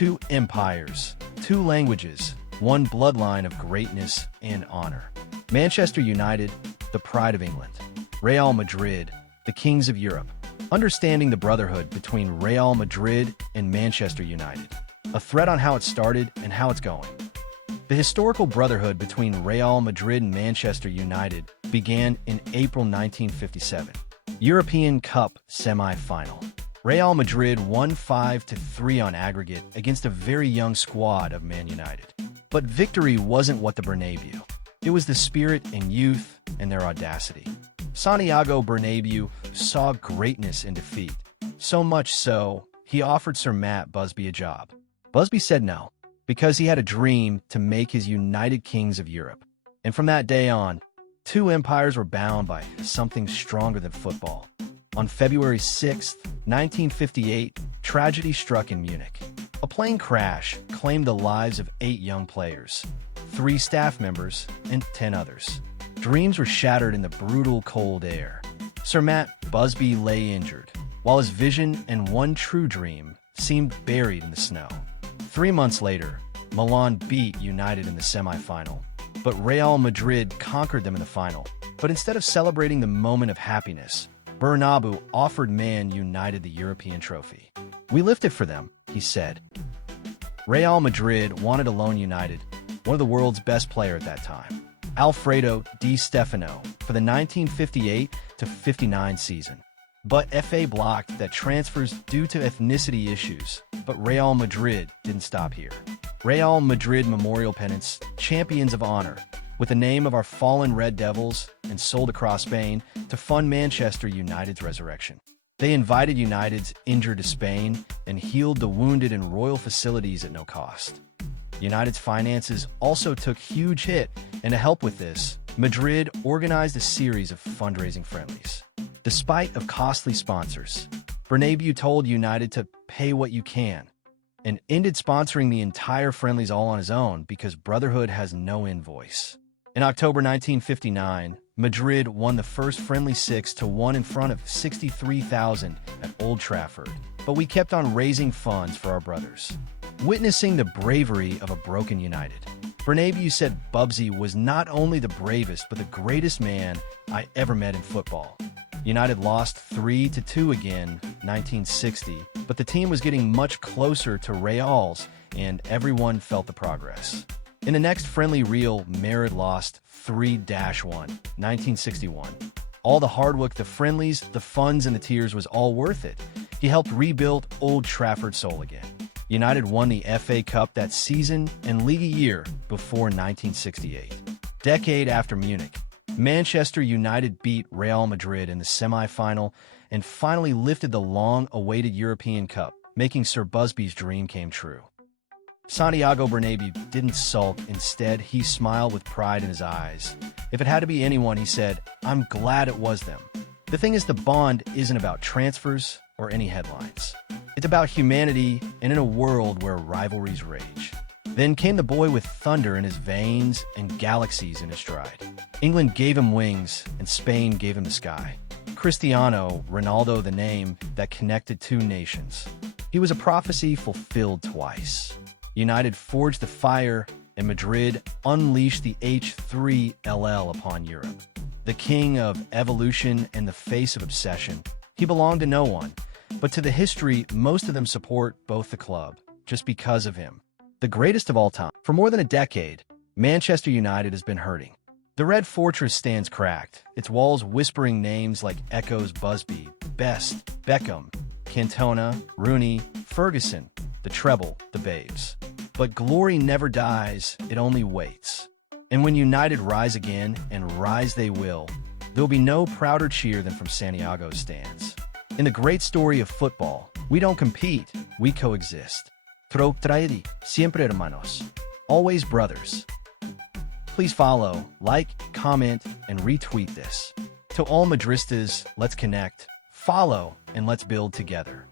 two empires, two languages, one bloodline of greatness and honor. Manchester United, the pride of England. Real Madrid, the kings of Europe. Understanding the brotherhood between Real Madrid and Manchester United. A thread on how it started and how it's going. The historical brotherhood between Real Madrid and Manchester United began in April 1957. European Cup semi-final. Real Madrid won 5-3 on aggregate against a very young squad of Man United. But victory wasn't what the Bernabeu. It was the spirit and youth and their audacity. Santiago Bernabeu saw greatness in defeat. So much so, he offered Sir Matt Busby a job. Busby said no, because he had a dream to make his United Kings of Europe. And from that day on, two empires were bound by something stronger than football. On February 6, 1958, tragedy struck in Munich. A plane crash claimed the lives of 8 young players, 3 staff members, and 10 others. Dreams were shattered in the brutal cold air. Sir Matt Busby lay injured, while his vision and one true dream seemed buried in the snow. 3 months later, Milan beat United in the semi-final, but Real Madrid conquered them in the final. But instead of celebrating the moment of happiness, Bernabeu offered Man United the European trophy. "We lift it for them," he said. Real Madrid wanted to loan United one of the world's best players at that time, Alfredo Di Stefano, for the 1958-59 season. But FA blocked that transfers due to ethnicity issues, but Real Madrid didn't stop here. Real Madrid memorial pennants, champions of honor, with the name of our fallen Red Devils, and sold across Spain to fund Manchester United's resurrection. They invited United's injured to Spain and healed the wounded in royal facilities at no cost. United's finances also took huge hit, and to help with this, Madrid organized a series of fundraising friendlies. Despite of costly sponsors, Bernabeu told United to pay what you can, and ended sponsoring the entire friendlies all on his own because Brotherhood has no invoice. In October 1959, Madrid won the first friendly 6-1 in front of 63,000 at Old Trafford, but we kept on raising funds for our brothers. Witnessing the bravery of a broken United, Bernabeu said Bubsy was not only the bravest but the greatest man I ever met in football. United lost 3-2 again, 1960, but the team was getting much closer to Real's, and everyone felt the progress. In the next friendly Real Madrid lost 3-1, 1961. All the hard work, the friendlies, the funds, and the tears was all worth it. He helped rebuild Old Trafford soul again. United won the FA Cup that season and league a year before 1968. Decade after Munich, Manchester United beat Real Madrid in the semi-final and finally lifted the long-awaited European Cup, making Sir Busby's dream came true. Santiago Bernabeu didn't sulk. Instead, he smiled with pride in his eyes. If it had to be anyone, he said, "I'm glad it was them." The thing is, the bond isn't about transfers or any headlines. It's about humanity, and in a world where rivalries rage. Then came the boy with thunder in his veins and galaxies in his stride. England gave him wings, and Spain gave him the sky. Cristiano Ronaldo, the name that connected two nations. He was a prophecy fulfilled twice. United forged the fire, and Madrid unleashed the H3LL upon Europe. The king of evolution and the face of obsession. He belonged to no one, but to the history, most of them support both the club, just because of him. The greatest of all time. For more than a decade, Manchester United has been hurting. The Red Fortress stands cracked, its walls whispering names like echoes: Busby, Best, Beckham, Cantona, Rooney, Ferguson, the treble, the babes. But glory never dies, it only waits. And when United rise again, and rise they will, there'll be no prouder cheer than from Santiago's stands. In the great story of football, we don't compete, we coexist. Traedi, siempre hermanos. Always brothers. Please follow, like, comment, and retweet this. To all Madristas, let's connect, follow, and let's build together.